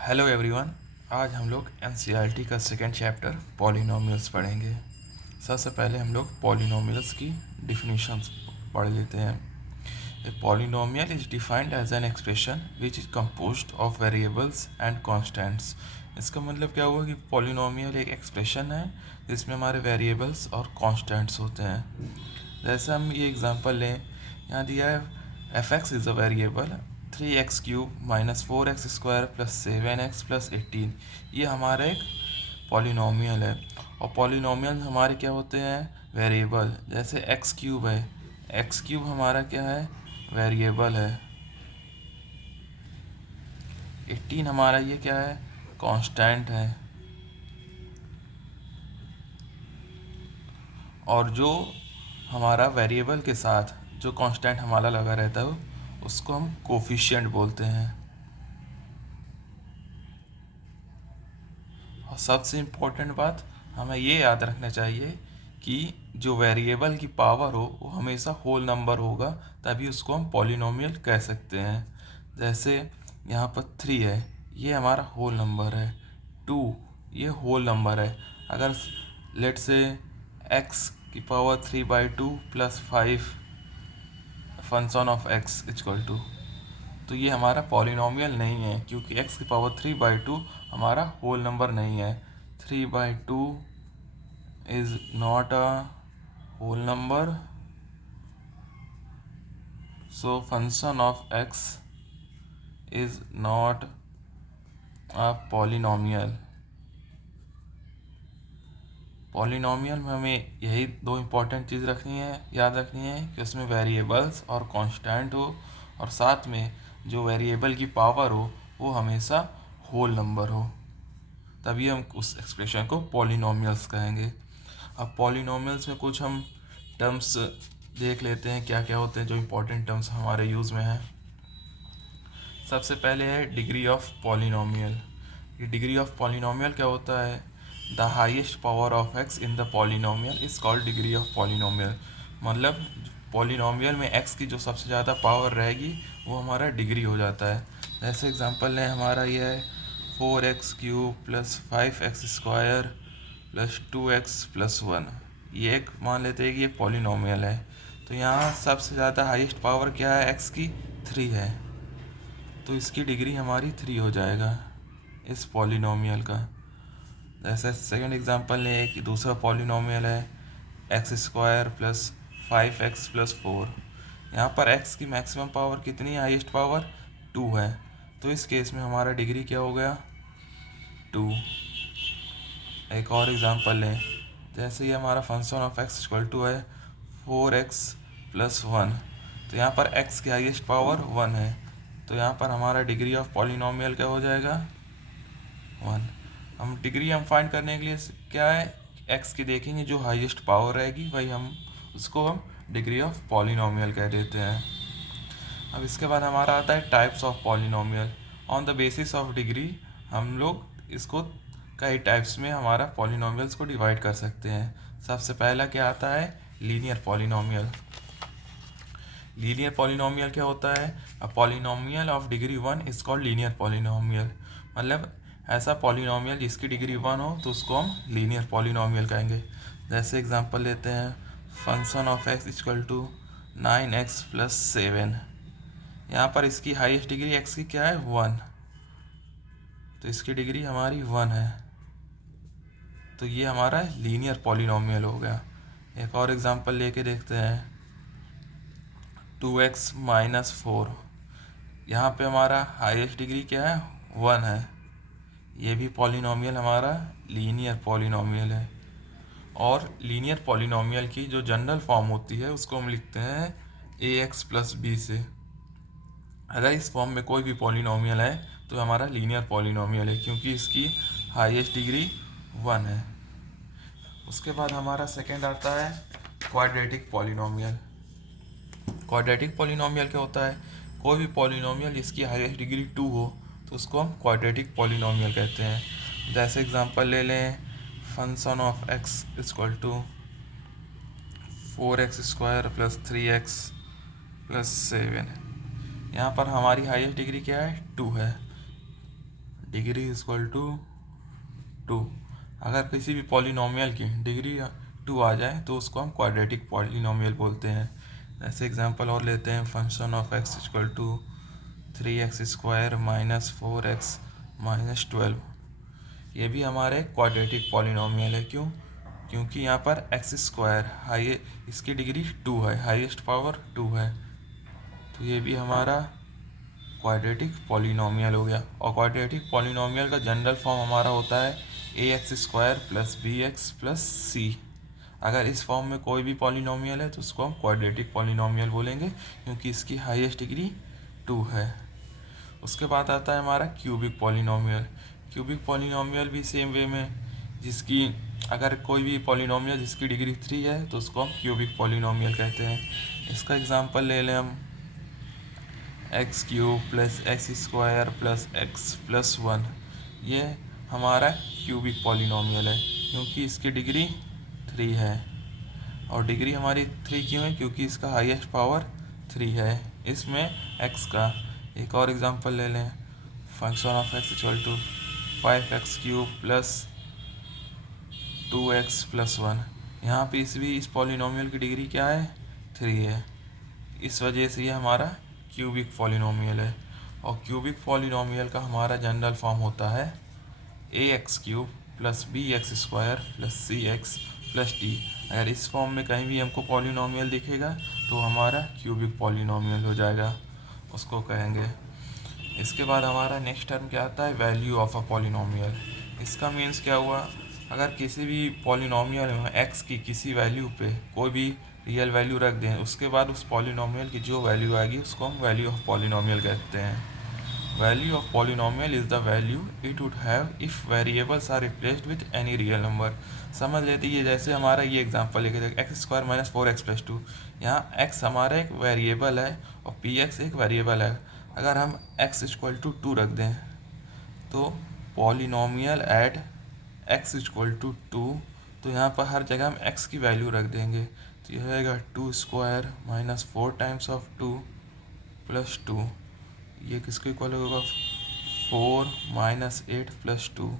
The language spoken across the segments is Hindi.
Hello everyone. आज हम लोग एनसीईआरटी का सेकेंड चैप्टर पॉलिनोमियल्स पढ़ेंगे। सबसे पहले हम लोग पॉलिनोमियल्स की डिफिनीशंस पढ़ लेते हैं। A polynomial is defined as an expression which is composed of variables and constants. इसका मतलब क्या हुआ कि पॉलिनोमियल एक एक्सप्रेशन है जिसमें हमारे वेरिएबल्स और कांस्टेंट्स होते हैं। जैसे हम ये एग्जांपल लें, यहाँ दिया है F x is a variable 3x³ minus 4x² plus 7x plus 18। ये हमारा एक पॉलिनोमियल है। और पॉलिनोमियल हमारे क्या होते हैं? वेरिएबल। जैसे x³ है, x³ हमारा क्या है? वेरिएबल है। 18 हमारा ये क्या है? कांस्टेंट है। और जो हमारा वेरिएबल के साथ जो कांस्टेंट हमारा लगा रहता है उसको हम कोफिशिएंट बोलते हैं। और सबसे इम्पोर्टेंट बात हमें ये याद रखना चाहिए कि जो वेरिएबल की पावर हो वो हमेशा होल नंबर होगा, तभी उसको हम पॉलिनोमियल कह सकते हैं। जैसे यहाँ पर 3 है, ये हमारा होल नंबर है। 2 ये होल नंबर है। अगर लेट से x की power 3/2 plus 5 function of x equal to, तो ये हमारा पॉलिनोमियल नहीं है, क्योंकि x की पावर 3/2 हमारा होल नंबर नहीं है। 3/2 is not a whole number, so function of x is not a polynomial. Polynomial में हमें यही दो इम्पॉर्टेंट चीज़ रखनी है, याद रखनी है कि उसमें वेरिएबल्स और कांस्टेंट हो, और साथ में जो वेरिएबल की पावर हो वो हमेशा होल नंबर हो, तभी हम उस एक्सप्रेशन को पॉलिनोमियल्स कहेंगे। अब पॉलिनोमियल्स में कुछ हम टर्म्स देख लेते हैं क्या क्या होते हैं जो इम्पोर्टेंट टर्म्स हमारे यूज़ में हैं। सबसे पहले है डिग्री ऑफ पॉलिनोमियल। ये डिग्री ऑफ पॉलिनोमियल क्या होता है? The highest power of x in the polynomial is called degree of polynomial. मतलब पॉलिनोमियल में एक्स की जो सबसे ज़्यादा पावर रहेगी वो हमारा डिग्री हो जाता है। जैसे एग्जांपल है हमारा ये है 4x³ plus 5x² plus 2x plus 1। ये एक मान लेते हैं कि ये पॉलिनोमियल है। तो यहाँ सबसे ज़्यादा हाईएस्ट पावर क्या है? एक्स की 3 है, तो इसकी डिग्री हमारी 3 हो जाएगा इस पॉलिनोमियल का। जैसे सेकंड एग्जांपल ने एक दूसरा पॉलिनोमियल है x² प्लस 5x प्लस 4। यहाँ पर x की मैक्सिमम पावर कितनी है? हाईएस्ट पावर 2 है, तो इस केस में हमारा डिग्री क्या हो गया? 2। एक और एग्जांपल लें, जैसे ये हमारा function of x equal to है 4x प्लस 1। तो यहाँ पर x की हाईएस्ट पावर 1 है, तो यहाँ पर हमारा डिग्री ऑफ पॉलिनोमियल क्या हो जाएगा? 1। हम डिग्री हम फाइंड करने के लिए क्या है, x की देखेंगे, जो हाईएस्ट पावर रहेगी वही हम उसको हम डिग्री ऑफ पॉलिनोमियल कह देते हैं। अब इसके बाद हमारा आता है types of polynomial. On the basis of degree हम लोग इसको कई टाइप्स में हमारा पॉलिनोमियल्स को डिवाइड कर सकते हैं। सबसे पहला क्या आता है? Linear polynomial. लीनियर पॉलिनोमियल क्या होता है? A polynomial of degree 1 is called linear polynomial. मतलब ऐसा पॉलिनोमियल जिसकी डिग्री 1 हो तो उसको हम लीनियर पॉलिनोमियल कहेंगे। जैसे एग्जांपल लेते हैं, function of x equal to 9x plus 7। यहाँ पर इसकी हाईएस्ट डिग्री x की क्या है? 1, तो इसकी डिग्री हमारी 1 है, तो ये हमारा लीनियर पॉलिनोमियल हो गया। एक और एग्जांपल लेके देखते हैं, 2x माइनस 4। यहाँ पे हमारा हाईएस्ट डिग्री क्या है? 1 है, ये भी पॉलिनोमियल हमारा लीनियर पॉलिनोमियल है। और लीनियर पॉलिनोमियल की जो जनरल फॉर्म होती है उसको हम लिखते हैं ax प्लस बी से। अगर इस फॉर्म में कोई भी पॉलिनोमियल है तो हमारा लीनियर पॉलिनोमियल है, क्योंकि इसकी हाईएस्ट डिग्री 1 है। उसके बाद हमारा सेकंड आता है क्वाड्रेटिक पॉलिनोमियल। क्वाड्रेटिक पॉलिनोमियल क्या होता है? कोई भी पॉलिनोमियल जिसकी हाईएस्ट डिग्री 2 हो तो उसको हम क्वाड्रेटिक पॉलिनोमियल कहते हैं। जैसे एग्जांपल ले लें, function of x equal to 4x² plus 3x plus 7। यहाँ पर हमारी हाईएस्ट डिग्री क्या है? 2 है। Degree is equal to 2। अगर किसी भी पॉलिनोमियल की डिग्री 2 आ जाए तो उसको हम क्वाड्रेटिक पॉलिनोमियल बोलते हैं। ऐसे एग्जांपल और लेते हैं, function of x equal to 3x square minus 4x minus 12। ये भी हमारे क्वाड्रेटिक पॉलिनोमियल है। क्यों? क्योंकि यहाँ पर एक्स स्क्वायर हाई, इसकी डिग्री 2 है, हाईएस्ट पावर 2 है, तो ये भी हमारा क्वाड्रेटिक पॉलिनोमियल हो गया। और क्वाड्रेटिक पॉलिनोमियल का जनरल फॉर्म हमारा होता है a x square plus b x plus c. अगर इस फॉर्म में कोई भी पॉलिनोमियल है तो उसको हम क्वाड्रेटिक पॉलिनोमियल बोलेंगे, क्योंकि इसकी हाईएस्ट डिग्री 2 है। उसके बाद आता है हमारा क्यूबिक पॉलिनोमियल। क्यूबिक पॉलिनोमियल भी सेम वे में, जिसकी अगर कोई भी पॉलिनोमियल जिसकी डिग्री 3 है तो उसको हम क्यूबिक पॉलिनोमियल कहते हैं। इसका एग्जांपल ले लें हम, x cube plus x square plus x plus 1। ये हमारा क्यूबिक पॉलिनोमियल है क्योंकि इसकी डिग्री 3 है। और डिग्री हमारी 3 क्यों है? क्योंकि इसका हाईएस्ट पावर 3 है। इसमें x का एक और एग्जांपल ले लें, function of x equal to 5x cube plus 2x plus 1। यहाँ पे इस पॉलिनोमियल की डिग्री क्या है? 3 है। इस वजह से ये हमारा क्यूबिक पॉलिनोमियल है। और क्यूबिक पॉलिनोमियल का हमारा जनरल फॉर्म होता है a x cube plus b x square plus c x plus d. अगर इस फॉर्म में कहीं भी हमको पॉलिनोमियल दिखेगा तो हमारा क्यूबिक पॉलिनोमियल हो जाएगा, उसको कहेंगे। इसके बाद हमारा नेक्स्ट टर्म क्या आता है? Value of a polynomial. इसका मीन्स क्या हुआ? अगर किसी भी पॉलिनोमियल में एक्स की किसी वैल्यू पे कोई भी रियल वैल्यू रख दें, उसके बाद उस पॉलिनोमियल की जो वैल्यू आएगी उसको हम वैल्यू ऑफ पॉलिनोमियल कहते हैं। Value of polynomial is the value it would have if variables are replaced with any real number. समझ लेते हैं, जैसे हमारा ये एग्जांपल लेके देखो, x square minus 4x plus 2। यहाँ एक्स हमारा एक वेरिएबल है और पी एक्स एक वेरिएबल है। अगर हम x इक्वल टू 2 रख दें तो polynomial at x equal to 2, तो यहाँ पर हर जगह हम x की वैल्यू रख देंगे। तो यह रहेगा 2 square minus 4 times of 2 plus 2। ये किसके इक्वल होगा? 4 माइनस 8 प्लस 2।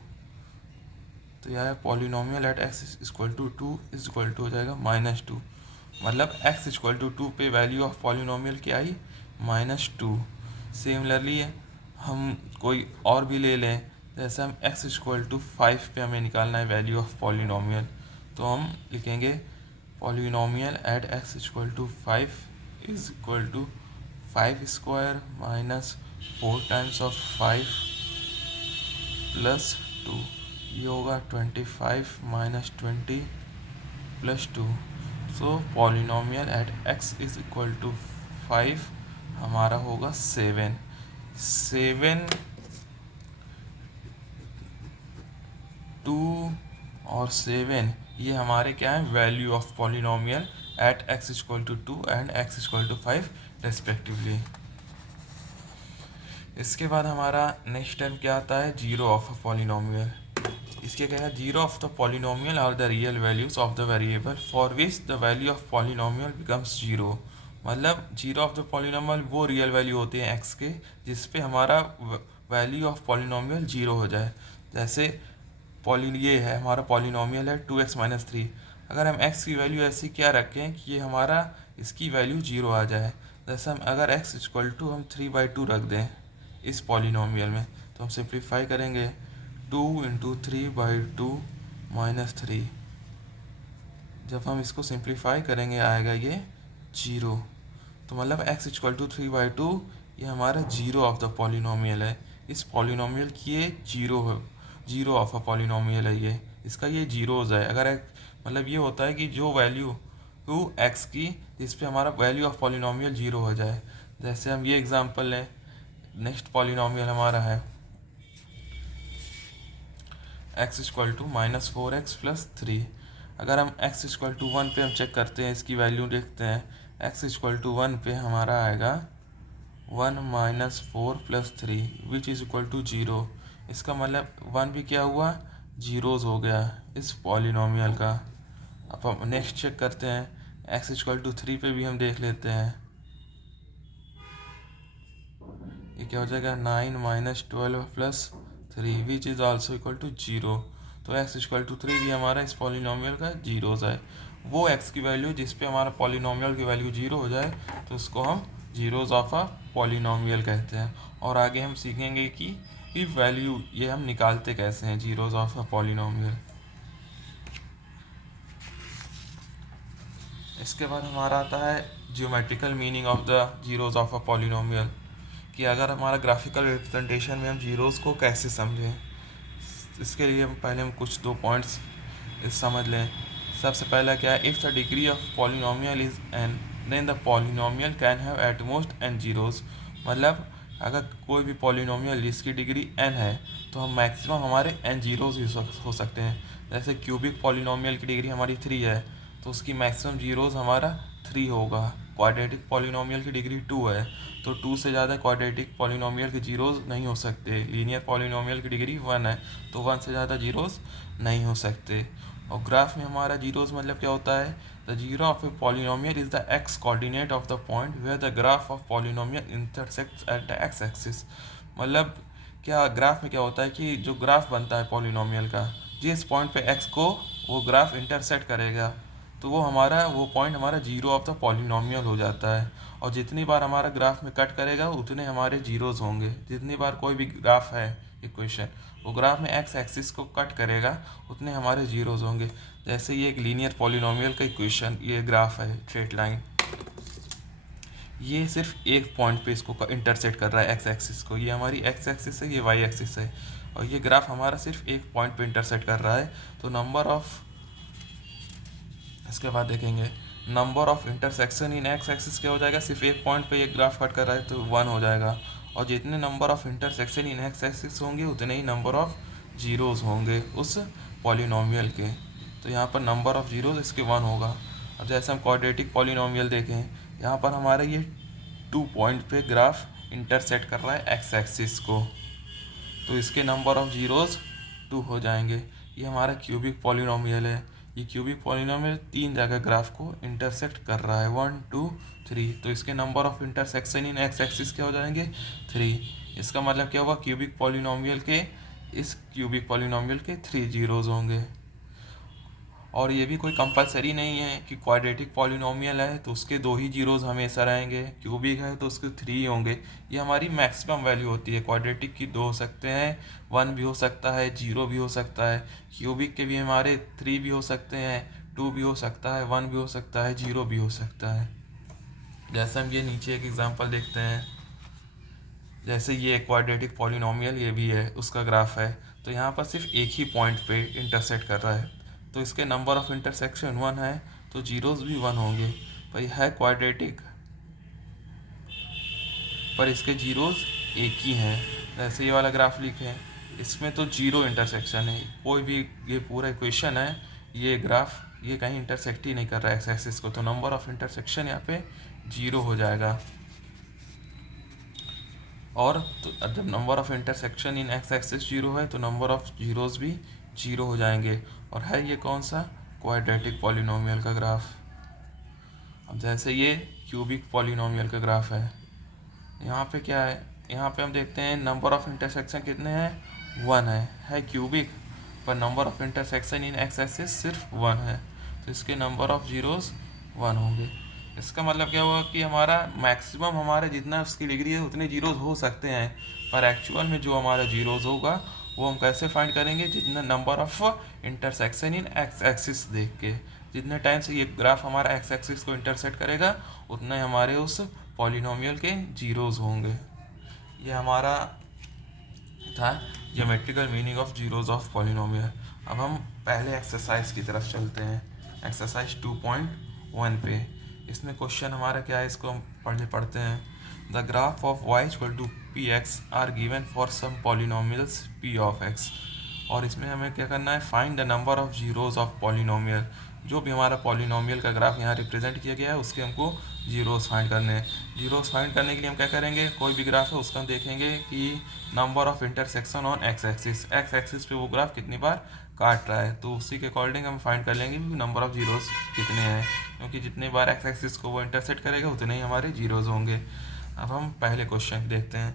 तो यह polynomial at x equal to 2 is equal to हो जाएगा -2। मतलब x इक्वल टू 2 पे वैल्यू ऑफ पॉलिनोमियल क्या आई? -2। सिमिलरली हम कोई और भी ले लें, जैसे हम x इक्वल टू 5 पे हमें निकालना है वैल्यू ऑफ पॉलिनोमियल, तो हम लिखेंगे polynomial at x equal to 5 is equal to 5 square minus 4 times of 5 plus 2। ये होगा 25 minus 20 plus 2। So polynomial at x is equal to 5 हमारा होगा 7। 2 और 7 ये हमारे क्या है? Value of polynomial at x equal to 2 and x equal to 5 respectively. इसके बाद हमारा नेक्स्ट टर्म क्या आता है? Zero of a polynomial. इसके क्या है? Zero of the polynomial are the real values of the variable for which the value of polynomial becomes zero. मतलब जीरो ऑफ द पॉलिनोमियल वो रियल वैल्यू होते हैं एक्स के जिस पे हमारा वैल्यू ऑफ पॉलिनोमियल जीरो हो जाए। जैसे ये है हमारा पॉलिनोमियल है 2x माइनस 3। अगर हम x की वैल्यू ऐसी क्या रखें कि ये हमारा इसकी वैल्यू जीरो आ जाए, जैसे हम अगर x इक्वल टू हम 3/2 रख दें इस पॉलिनोमियल में, तो हम सिंप्लीफाई करेंगे 2 इंटू 3/2 माइनस 3। जब हम इसको सिंप्लीफाई करेंगे आएगा ये जीरो। तो मतलब x इक्वल टू 3/2 ये हमारा जीरो ऑफ द पॉलिनोमियल है। इस पॉलिनोमियल की ये जीरो ऑफ अ पॉलिनोमियल है ये, इसका ये जीरोज़ है। अगर मतलब ये होता है कि जो वैल्यू x की जिस पे हमारा वैल्यू ऑफ पॉलिनोमियल जीरो हो जाए। जैसे हम ये एग्जांपल लें, नेक्स्ट पॉलिनोमियल हमारा है x equal to -4x plus 3। अगर हम x इक्वल टू 1 पे हम चेक करते हैं, इसकी वैल्यू देखते हैं, x इक्वल टू 1 पे हमारा आएगा 1 minus 4 plus 3 which is equal to 0। इसका मतलब 1 भी क्या हुआ? जीरोज़ हो गया इस पॉलिनोमियल का। अब हम नेक्स्ट चेक करते हैं, x इक्वल टू 3 पे भी हम देख लेते हैं, ये क्या हो जाएगा? 9 minus 12 plus 3 which is also equal to 0। तो x इक्वल टू 3 भी हमारा इस पॉलिनोमियल का जीरोस है। वो x की वैल्यू जिस पे हमारा पॉलिनोमियल की वैल्यू 0 हो जाए तो उसको हम जीरोस ऑफ अ पॉलिनोमियल कहते हैं। और आगे हम सीखेंगे कि वैल्यू ये हम निकालते कैसे हैं जीरोस ऑफ अ पॉलिनोमियल। इसके बाद हमारा आता है geometrical meaning of the zeros of a polynomial, कि अगर हमारा ग्राफिकल रिप्रेजेंटेशन में हम जीरोस को कैसे समझें। इसके लिए हम कुछ दो पॉइंट्स समझ लें। सबसे पहला क्या है, if the degree of polynomial is n then the polynomial can have at most n zeros. मतलब अगर कोई भी पॉलिनोमियल जिसकी डिग्री n है तो हम मैक्सिमम हमारे n जीरोस हो सकते हैं। जैसे क्यूबिक पॉलिनोमियल की डिग्री हमारी 3 है तो उसकी मैक्सिमम जीरोस हमारा 3 होगा। क्वाड्रेटिक पॉलिनोमियल की डिग्री 2 है तो 2 से ज़्यादा क्वाड्रेटिक पॉलिनोमियल के जीरोस नहीं हो सकते। लीनियर पॉलिनोमियल की डिग्री 1 है तो 1 से ज़्यादा जीरोस नहीं हो सकते। और ग्राफ में हमारा जीरोस मतलब क्या होता है, the zero of a polynomial is the x coordinate of the point where the graph of polynomial intersects at the x axis. मतलब क्या ग्राफ में क्या होता है कि जो ग्राफ बनता है पॉलिनोमियल का, जिस पॉइंट पे एक्स को वो ग्राफ इंटरसेक्ट करेगा तो वो पॉइंट हमारा जीरो ऑफ द पॉलिनोमियल हो जाता है। और जितनी बार हमारा ग्राफ में कट करेगा उतने हमारे जीरोस होंगे। जितनी बार कोई भी ग्राफ है इक्वेशन वो ग्राफ में एक्स एक्सिस को कट करेगा उतने हमारे जीरोस होंगे। जैसे ये एक लीनियर पॉलिनोमियल का इक्वेशन, ये ग्राफ है स्ट्रेट लाइन, ये सिर्फ एक पॉइंट पे इसको इंटरसेक्ट कर रहा है एक्स एक्सिस को। ये हमारी एक्स एक्सिस है, ये वाई एक्सिस है, और ये ग्राफ हमारा सिर्फ एक पॉइंट पे इंटरसेक्ट कर रहा है। तो नंबर ऑफ, इसके बाद देखेंगे number of intersection in x axis क्या हो जाएगा, सिर्फ एक पॉइंट पे ये ग्राफ कट कर रहा है तो 1 हो जाएगा। और जितने number of intersection in x axis होंगे उतने ही नंबर ऑफ जीरोस होंगे उस पॉलिनोमियल के। तो यहाँ पर नंबर ऑफ जीरोस इसके 1 होगा। अब जैसे हम क्वाड्रेटिक पॉलिनोमियल देखें, यहाँ पर हमारा ये 2 पॉइंट पे ग्राफ इंटरसेक्ट कर रहा है एक्स एक्सिस को, तो इसके नंबर ऑफ जीरोस 2 हो जाएंगे। ये हमारा क्यूबिक पॉलिनोमियल है। ये क्यूबिक पॉलिनोमियल 3 जगह ग्राफ को इंटरसेक्ट कर रहा है, 1 2 3, तो इसके number of intersection in x axis क्या हो जाएंगे 3। इसका मतलब क्या होगा, इस क्यूबिक पॉलिनोमियल के 3 जीरोस होंगे। और ये भी कोई कंपलसरी नहीं है कि क्वाड्रेटिक पॉलिनोमियल है तो उसके 2 ही जीरोस हमेशा रहेंगे, क्यूबिक है तो उसके 3 होंगे। ये हमारी मैक्सिमम वैल्यू होती है। क्वाड्रेटिक की 2 हो सकते हैं, 1 भी हो सकता है, 0 भी हो सकता है। क्यूबिक के भी हमारे 3 भी हो सकते हैं, 2 भी हो सकता है, 1 भी हो सकता है, 0 भी हो सकता है। जैसे हम ये नीचे एक एग्जांपल देखते हैं, जैसे ये क्वाड्रेटिक पॉलिनोमियल ये भी है, उसका ग्राफ है, तो यहाँ पर सिर्फ एक ही पॉइंट पे इंटरसेक्ट कर रहा है तो इसके नंबर ऑफ इंटरसेक्शन 1 है तो जीरोस भी 1 होंगे। पर यह है क्वाड्रेटिक, पर इसके जीरोस एक ही हैं। जैसे ये वाला ग्राफ लिखे, इसमें तो 0 इंटरसेक्शन है, कोई भी ये पूरा इक्वेशन है, ये ग्राफ ये कहीं इंटरसेक्ट ही नहीं कर रहा है एक्स एक्सिस को, तो नंबर ऑफ इंटरसेक्शन यहाँ पे 0 हो जाएगा। और तो जब number of intersection in x axis 0 है तो नंबर ऑफ जीरोस भी 0 हो जाएंगे। और है ये कौन सा, क्वाड्रेटिक पॉलिनोमियल का ग्राफ। अब जैसे ये क्यूबिक पॉलिनोमियल का ग्राफ है, यहाँ पे क्या है, यहाँ पे हम देखते हैं नंबर ऑफ इंटरसेक्शन कितने हैं 1 है क्यूबिक, पर number of intersection in x axis सिर्फ 1 है तो इसके नंबर ऑफ जीरोस 1 होंगे। इसका मतलब क्या हुआ कि हमारा मैक्सिमम हमारे जितना उसकी डिग्री है उतने जीरोस हो सकते हैं, पर एक्चुअल में जो हमारा जीरोस होगा वो हम कैसे फाइंड करेंगे, जितना number of intersection in x axis देख के। जितने टाइम से ये ग्राफ हमारा एक्स एक्सिस को इंटरसेक्ट करेगा उतने हमारे उस पॉलिनोमियल के जीरोस होंगे। ये हमारा था geometrical meaning of zeros of polynomial. अब हम पहले एक्सरसाइज की तरफ चलते हैं, एक्सरसाइज 2.1 पे। इसमें क्वेश्चन हमारा क्या है, इसको हम पढ़ते हैं। The graph of y equal to p x are given for some polynomials p of x। और इसमें हमें क्या करना है, find the number of zeros of polynomial. जो भी हमारा पॉलिनोमियल का ग्राफ यहाँ रिप्रेजेंट किया गया है उसके हमको जीरोस फाइंड करने हैं। जीरोस फाइंड करने के लिए हम क्या करेंगे, कोई भी ग्राफ है उसका हम देखेंगे कि number of intersection on x axis पे वो ग्राफ कितनी बार काट रहा है, तो उसी के अकॉर्डिंग हम फाइंड कर लेंगे कि नंबर ऑफ जीरोस कितने हैं, क्योंकि जितने बार एक्स एक्सिस को वो इंटरसेक्ट करेगा उतने ही हमारे जीरोस होंगे। अब हम पहले क्वेश्चन देखते हैं।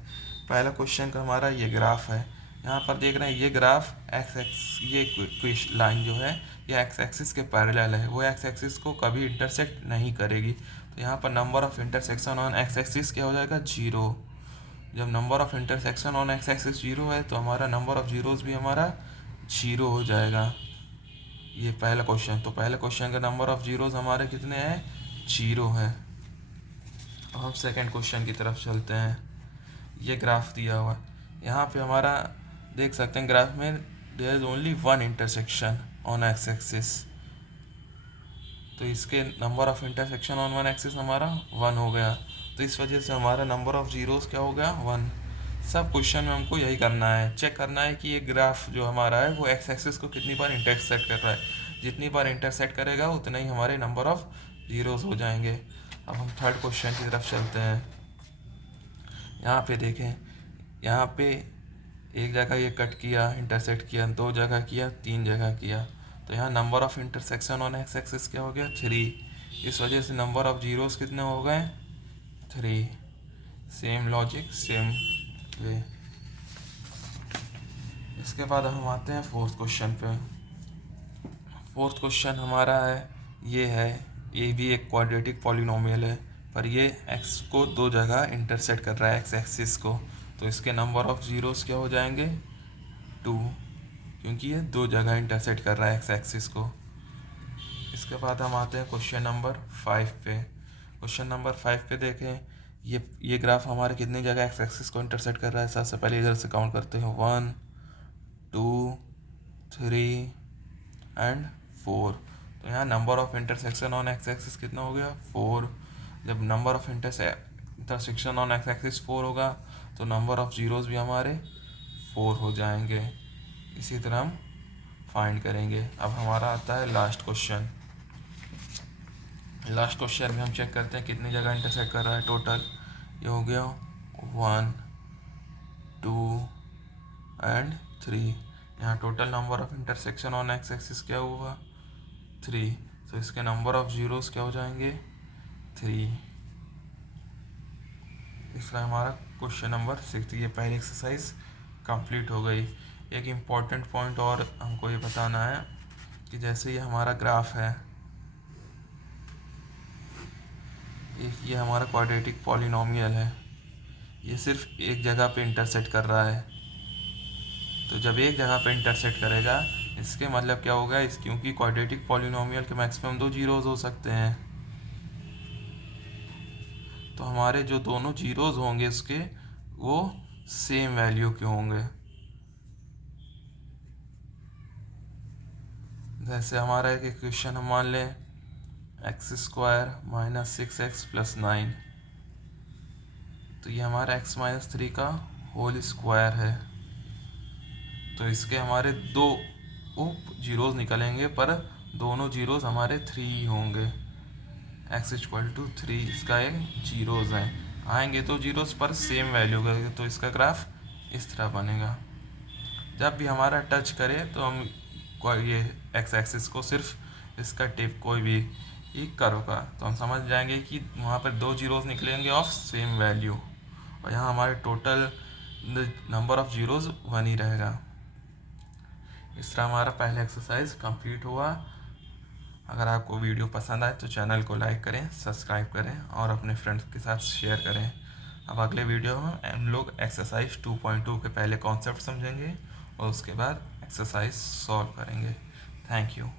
पहला क्वेश्चन का हमारा ये ग्राफ है, यहाँ पर देख रहे हैं ये ग्राफ एक्स एक्स ये लाइन जो है ये एक्स एक्सिस के पैरेलल है, वो एक्स एक्सिस को कभी इंटरसेक्ट नहीं करेगी। तो यहाँ पर number of intersection on x axis क्या हो जाएगा, 0। जब number of intersection on x axis 0 है तो हमारा नंबर ऑफ जीरोज़ भी हमारा 0 हो जाएगा। ये पहला क्वेश्चन, तो पहले क्वेश्चन का नंबर ऑफ जीरोज़ हमारे कितने हैं, 0 है। अब हम सेकेंड क्वेश्चन की तरफ चलते हैं। ये ग्राफ दिया हुआ यहाँ पे हमारा देख सकते हैं ग्राफ में there is only one intersection on x axis, तो इसके number of intersection on one axis हमारा 1 हो गया। तो इस वजह से हमारा नंबर ऑफ जीरोस क्या हो गया, 1। सब क्वेश्चन में हमको यही करना है, चेक करना है कि ये ग्राफ जो हमारा है वो एक्स एक्सिस को कितनी बार इंटरसेक्ट कर रहा है। जितनी बार इंटरसेक्ट करेगा उतना ही हमारे नंबर ऑफ जीरोस हो जाएंगे। अब हम थर्ड क्वेश्चन की तरफ चलते हैं। यहाँ पे देखें, यहाँ पे एक जगह ये कट किया, इंटरसेक्ट किया, 2 जगह किया, 3 जगह किया, तो यहाँ number of intersection on x axis क्या हो गया, 3। इस वजह से नंबर ऑफ जीरोस कितने हो गए, 3। Same logic same way. इसके बाद हम आते हैं फोर्थ क्वेश्चन पे। फोर्थ क्वेश्चन हमारा है, ये है, ये भी एक क्वाड्रेटिक पॉलिनोमियल है, पर ये एक्स को 2 जगह इंटरसेक्ट कर रहा है, एक्स एक्सिस को। तो इसके नंबर ऑफ जीरोस क्या हो जाएंगे, 2, क्योंकि ये 2 जगह इंटरसेक्ट कर रहा है एक्स एक्सिस को। इसके बाद हम आते हैं क्वेश्चन नंबर 5 पे। क्वेश्चन नंबर 5 पे देखें, ये ग्राफ हमारे कितनी जगह एक्स एक्सिस को इंटरसेक्ट कर रहा है। सबसे पहले इधर से काउंट करते हैं, 1 2 3 एंड 4। तो यहाँ number of intersection on x axis कितना हो गया, 4। जब number of intersection on x axis 4 होगा तो नंबर ऑफ जीरोज़ भी हमारे 4 हो जाएंगे। इसी तरह हम फाइंड करेंगे। अब हमारा आता है लास्ट क्वेश्चन। लास्ट क्वेश्चन में हम चेक करते हैं कितनी जगह इंटरसेक्ट कर रहा है टोटल। ये हो गया 1 2 एंड 3। यहाँ total number of intersection on x axis क्या हुआ, 3। तो इसके नंबर ऑफ जीरोस क्या हो जाएंगे, 3। इसलिए हमारा क्वेश्चन नंबर 6, ये पहली एक्सरसाइज कंप्लीट हो गई। एक इम्पॉर्टेंट पॉइंट और हमको ये बताना है कि जैसे ये हमारा ग्राफ है, ये हमारा क्वाड्रेटिक पॉलिनोमियल है, ये सिर्फ एक जगह पे इंटरसेक्ट कर रहा है। तो जब एक जगह पे इंटरसेक्ट करेगा इसके मतलब क्या होगा, क्योंकि क्वाड्रेटिक पॉलिनोमियल के मैक्सिमम 2 जीरोज़ हो सकते हैं, तो हमारे जो दोनों जीरोज़ होंगे इसके वो सेम वैल्यू के होंगे। जैसे हमारा एक इक्वेशन हम मान लें x² - 6x + 9, तो ये हमारा x - 3 का होल स्क्वायर है। तो इसके हमारे 2 उप जीरोज़ निकलेंगे, पर दोनों जीरोज़ हमारे 3 ही होंगे। x = 3 इसका एक जीरोज़ है, आएंगे तो जीरोज़ पर सेम वैल्यू का, तो इसका ग्राफ इस तरह बनेगा। जब भी हमारा टच करे तो हम ये एक्स एक्सिस को सिर्फ इसका टिप कोई भी ही करोगा तो हम समझ जाएंगे कि वहाँ पर 2 जीरोज़ निकलेंगे ऑफ सेम वैल्यू, और यहाँ हमारे टोटल नंबर ऑफ जीरोज़ 1 ही रहेगा। इस तरह हमारा पहला एक्सरसाइज कंप्लीट हुआ। अगर आपको वीडियो पसंद आए तो चैनल को लाइक करें, सब्सक्राइब करें और अपने फ्रेंड्स के साथ शेयर करें। अब अगले वीडियो में हम लोग एक्सरसाइज 2.2 के पहले कॉन्सेप्ट समझेंगे और उसके बाद एक्सरसाइज सॉल्व करेंगे। Thank you.